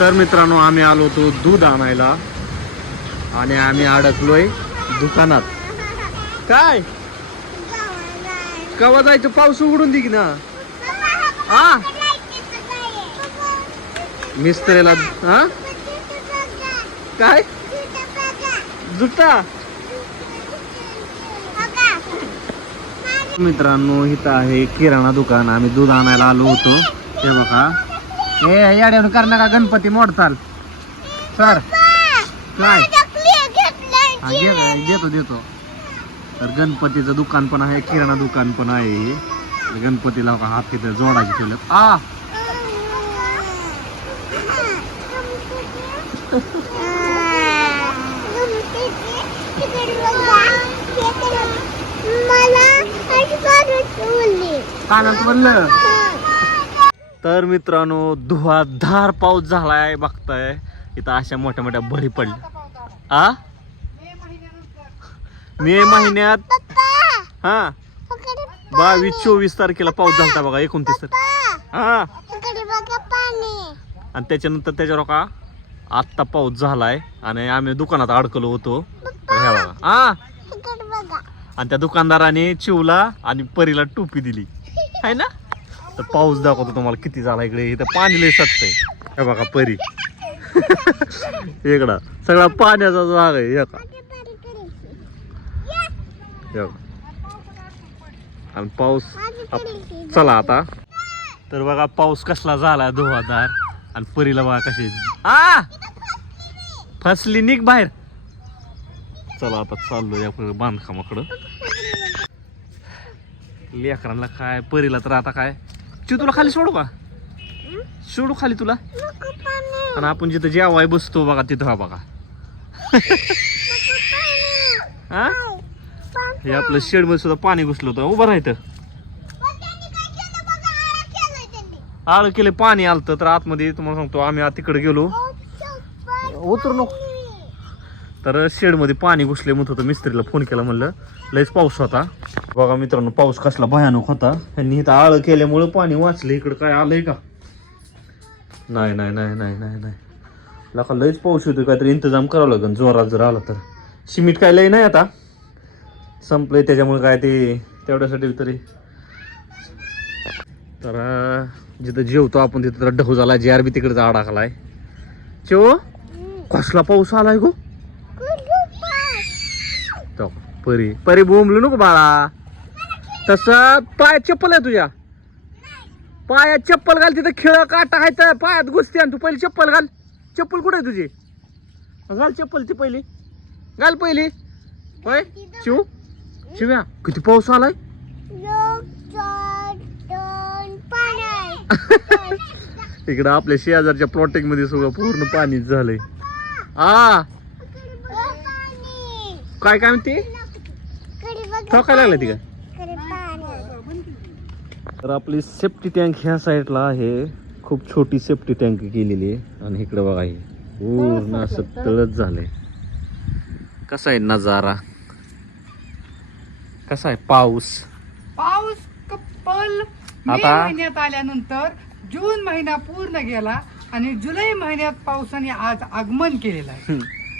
तर मित्रांनो आम्ही आलो होतो दूध आणायला. आणि आम्ही अडकलोय दुकानात. काय? कवा जायचं? पाऊस उघडून दे ना. हा? मिस्त्रीला हा? काय? जुटा? मित्रांनो इथं आहे किराणा दुकान. आम्ही दूध आणायला आलो होतो. हे बघा. हे याड्यावर कर नका गणपती मोडताल सर. काय? हा, घे- देतो देतो. तर गणपतीचं दुकान पण आहे किराणा दुकान पण आहे तर गणपतीला हात तिथे जोडायचे केलं आ. कानात म्हणलं? तर मित्रांनो धुवाधार पाऊस झालाय बघताय. इथं अशा मोठ्या मोठ्या भरी पडल्या. आ? मे महिन्यात? हा? बावीस चोवीस तारखेला पाऊस झालता बघा एकोणतीस तारखे. हा? आणि त्याच्यानंतर त्याच्यावर का? आत्ता पाऊस झालाय आणि आम्ही दुकानात अडकलो होतो. हा आणि त्या दुकानदाराने चिवला आणि परीला टोपी दिली. आहे ना? तर पाऊस दाखवतो तुम्हाला किती झाला इकडे. इथं पाणी लय सटतंय. हे बघा परी. इकडा. सगळा पाण्याचा जाग आहे एका आणि पाऊस चला आता. तर बघा पाऊस कसला झाला धुवाधार. आणि परीला बघा कशी आ! फसली निघ बाहेर. चला आता चाललो या बांधकामाकडं. लेकरांना काय परीला तर आता काय? चिव तुला खाली सोडू का? सोडू खाली तुला? आणि आपण जिथं जेवाय बसतो बघा तिथं हा बघा. हा? हे आपलं शेडमध्ये सुद्धा पाणी घुसलं होतं. उभं राहायचं आळ केले पाणी आलतं. तर आतमध्ये तुम्हाला सांगतो आम्ही आत तिकडे गेलो. उतरू नको. तर शेडमध्ये पाणी घुसले म्हणत होतं मिस्त्रीला फोन केला म्हणलं. लयच पाऊस होता. बघा मित्रांनो पाऊस कसला भयानक होता. त्यांनी इथं आळ केल्यामुळं पाणी वाचलं इकडं काय आलंय का? नाही नाही नाही नाही नाही नाही. लका लयच पाऊस होतो काहीतरी इंतजाम करावं लागेल. जोरात जर आला तर. सिमेंट काय लय नाही आता. संपलंय त्याच्यामुळे काय ते तेवढ्यासाठी तरी. तर जिथं जेवतो आपण तिथं तर ढहू झाला. जे आर बी तिकडे आहे चो कसला पाऊस आलाय गो तो परी. परी बोंबलू नको बाळा. तस पायात चप्पल आहे तुझ्या. पायात चप्पल घाल तिथं खेळ काटा आहे तर पायात घुसते आणि तू पहिली चप्पल घाल. चप्पल कुठे आहे तुझी? घाल चप्पल ती पहिली. घाल पहिली. होय? शिव? शिव्या किती पाऊस आलाय? इकडं आपल्या शेजारच्या प्लॉटिंगमध्ये सगळं पूर्ण पाणीच झालंय. हा काय काय म्हणते ठोकायला लागलं ती काय तर आपली सेफ्टी टँक ह्या साईडला आहे. खूप छोटी सेफ्टी टँक केलेली आहे. आणि इकडे बघा हे पूर्ण असं तळच झालंय. कसा आहे नजारा? कसा आहे पाऊस? पाऊस कप्पल मे आता- महिन्यात आल्यानंतर जून महिना पूर्ण गेला आणि जुलै महिन्यात पावसाने आज आगमन केलेलं आहे.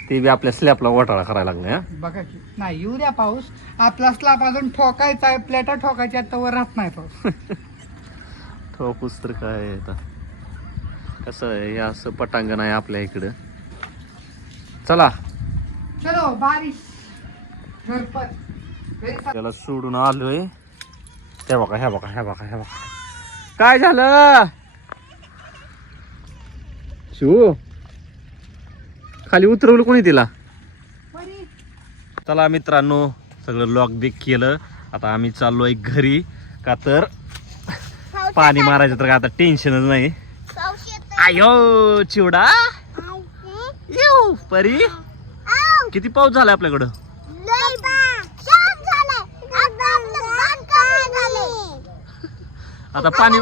ते बी आपल्या स्लॅबला घोटाळा करायला लागलाय हा. बघा की. नाही येऊ द्या पाऊस आपला स्लाब अजून ठोकायचा आहे प्लेटा ठोकायच्या तवर राहत नाही पाऊस. ठोकूस तर काय आता. कसं आहे हे असं पटांगण आहे आपल्या इकडं. चला. चलो बारिश चा- त्याला सोडून आलोय. हे बघा ह्या बघा ह्या बघा ह्या बघा. काय झालं? शिव? खाली उतरवलं कोणी तिला? चला मित्रांनो सगळं लॉक बिक केलं. आता आम्ही चाललोय घरी. का तर पाणी मारायचं तर आता टेन्शनच नाही. आयो चिवडा. येऊ परी. किती पाऊस झालाय आपल्याकडं? आता पाणी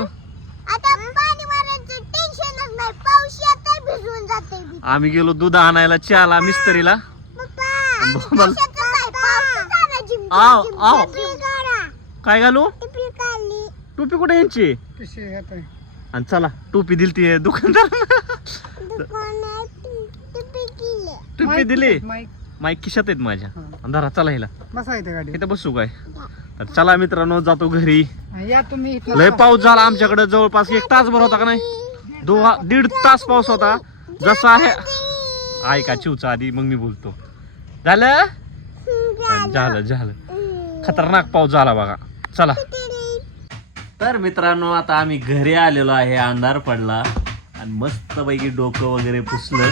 आम्ही गेलो दूध आणायला चहाला मिस्त्रीला. मला- आव, आव. काय घालू? टोपी कुठे यांची? आणि चला टोपी दिली ती दुकानदार. टुपी दिली? माईक. खिशात आहेत माझ्या. हा. धरा चला हिला. बसा इथे बसू काय? तर चला मित्रांनो जातो घरी. या तुम्ही इथनं लय पाऊस झाला आमच्याकडे जवळपास एक तासभर होता का नाही? दो दीड तास पाऊस होता. जसा आहे. ऐका चिवचा आधी मग मी बोलतो. झालं? झालं. झालं खतरनाक पाऊस झाला बघा. चला. तर मित्रांनो आता आम्ही घरी आलेलो आहे अंधार पडला. आणि मस्त पैकी डोकं वगैरे पुसलं.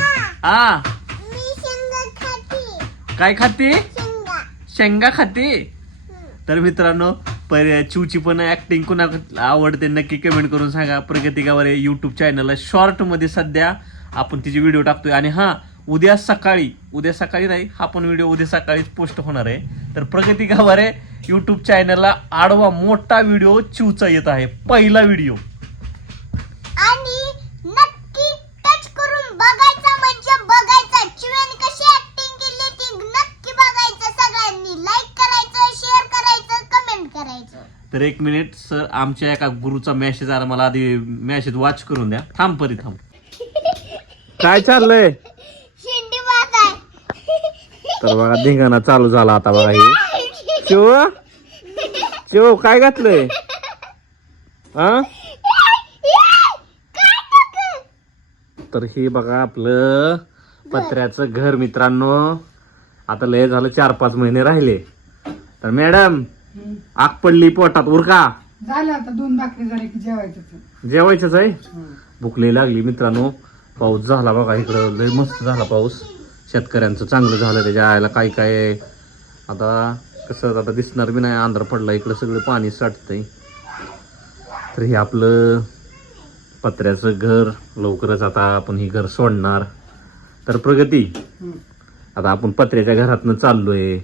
हा काय खाते? शेंगा. खाते? तर मित्रांनो पर चिवची पण ऍक्टिंग कुणा आवडते नक्की कमेंट करून सांगा. प्रगती गावारे युट्यूब चॅनलला शॉर्टमध्ये सध्या आपण तिचे व्हिडिओ टाकतोय. आणि हां उद्या सकाळी उद्या सकाळी नाही हा पण व्हिडिओ उद्या सकाळीच पोस्ट होणार आहे. तर प्रगती गावारे युट्यूब चॅनलला आडवा मोठा व्हिडिओ चिवचा येत आहे. पहिला व्हिडिओ आणि नक्की टच करून बघायचा म्हणजे बघायचा चिवेन कशी ऍक्टिंग केली ती नक्की बघायचं सगळ्यांनी लाईक करायचं शेअर करायचं कमेंट करायचं तर एक मिनिट सर आमच्या एका गुरुचा मेसेज आला. मला आधी मेसेज वॉच करून द्या. थांब परी थांब. काय चाललंय? शेंडी बात आहे. तर बघा धिंगाणा चालू झाला आता बघा हे. शिव? शिव काय घातलंय? हा तर हे बघा आपलं पत्र्याचं घर मित्रांनो. आता लय झालं चार पाच महिने राहिले. तर मॅडम आग पडली पोटात उरका. झालं आता दोन भाकरी झाले की जेवायचं जेवायचंच आहे? भूक लई लागली मित्रांनो. पाऊस झाला बघा इकडं लय मस्त झाला पाऊस. शेतकऱ्यांचं चांगलं झालं त्याच्या आयला काय काय आहे. आता कसं आता दिसणार बी नाही आंध्र पडला इकडं सगळं पाणी साठतंय. तर हे आपलं पत्र्याचं घर लवकरच आता आपण हे घर सोडणार. तर प्रगती आता आपण पत्र्याच्या घरातनं चाललोय.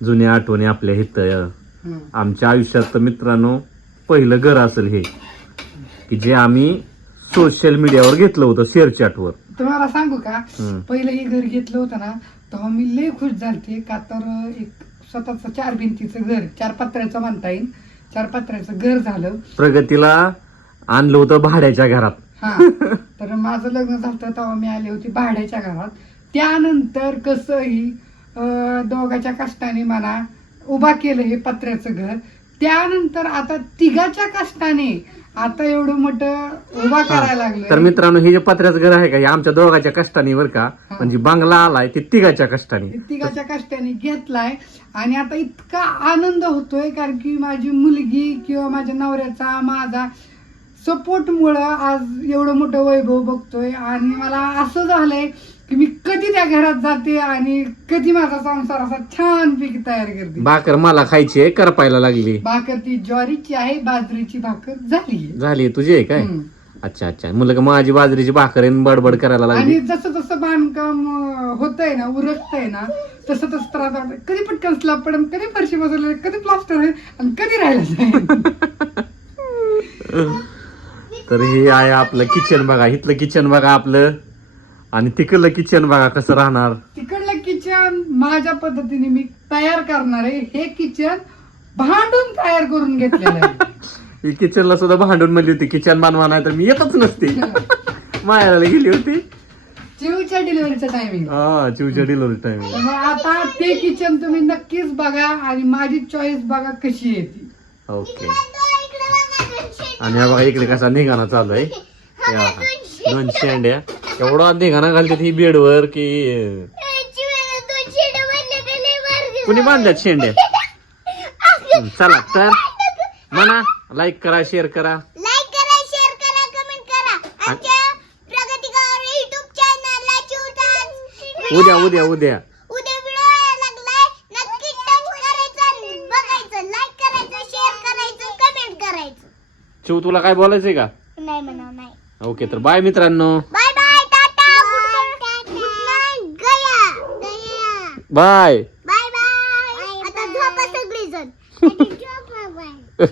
जुन्या आठवणी आपल्या इथं आमच्या आयुष्यात तर मित्रांनो पहिलं घर असेल हे. की जे आम्ही सोशल मीडियावर घेतलं होतं शेअर चॅटवर तुम्हाला सांगू का. पहिलं हे घर घेतलं होतं ना तेव्हा मी लय खुश झालते का तर एक स्वतःच चार भिंतीचं घर चार पत्र्याचं म्हणता येईल. चार पत्र्याचं घर झालं. प्रगतीला आणलं होतं भाड्याच्या घरात. हा. तर माझं लग्न झालं तेव्हा मी आले होते भाड्याच्या घरात. त्यानंतर कसंही दोघाच्या कष्टाने मला उभा केलं हे पत्र्याचं घर. त्यानंतर आता तिघाच्या कष्टाने आता एवढं मोठं उभा करायला तर लागलं मित्रांनो हे जे पत्र्याचं घर आहे का हे आमच्या दोघाच्या कष्टाने बरं का? म्हणजे बंगला आलाय ते तिघाच्या कष्टाने. तिघाच्या कष्टाने घेतलाय. आणि आता इतका आनंद होतोय कारण की माझी मुलगी किंवा माझ्या नवऱ्याचा माझा सपोर्ट मुळे आज एवढं मोठं वैभव बघतोय. आणि मला असं झालंय की मी कधी त्या घरात जाते आणि कधी माझा संसार असा छान पैकी तयार करते. भाकर मला खायची आहे करपायला लागली. भाकर ती ज्वारीची आहे बाजरीची भाकर झाली झाली तुझी आहे काय? अच्छा अच्छा. मुलं का माझी बाजरीची भाकर आहे आणि बडबड करायला लागली. आणि जसं जसं बांधकाम होतंय ना उरकतंय ना तसं तसं त्रास वाटत कधी पटकन स्लॅब पडेल कधी फरशी बसवले कधी प्लास्टर होईल आणि कधी राहिलं तर हे आहे आपलं किचन बघा. इथलं किचन बघा आपलं. आणि तिकडलं किचन बघा कसं राहणार. तिकडलं किचन माझ्या पद्धतीने मी तयार करणार आहे. हे किचन भांडून तयार करून घेतलेलं आहे. ही किचनला सुद्धा भांडून म्हणली होती. किचन बनवा नाही तर मी येतच नसते. मायाला गेली होती. चिवच्या डिलिव्हरीचं टायमिंग हा चिवच्या डिलिव्हरी टाइम मग आता ते किचन तुम्ही नक्कीच बघा आणि माझी चॉईस बघा कशी येते ओके. आणि हा बघा इकडे कसा निघाणा चालू आहे. हे बघा, दोन शेंड्या एवढा निघाणा घालतात ही बेडवर की शेंडी कुणी बांधल्यात शेंड्या हं, चला तर म्हणा लाईक करा शेअर करा. लाईक करा शेअर करा कमेंट करा. आमच्या प्रगती गाव युट्यूब चॅनलला चिवताच उद्या उद्या उद्या. उद्या व्हिडिओ यायला लागलाय. नक्की टच करायचं बघायचं लाईक करायचं शेअर करायचं कमेंट करायचं. चिव तुला काय बोलायचंय का? नाही म्हणा नाही. ओके तर बाय मित्रांनो. बाय बाय बाय आता झोपा सगळी जण झोपा बाय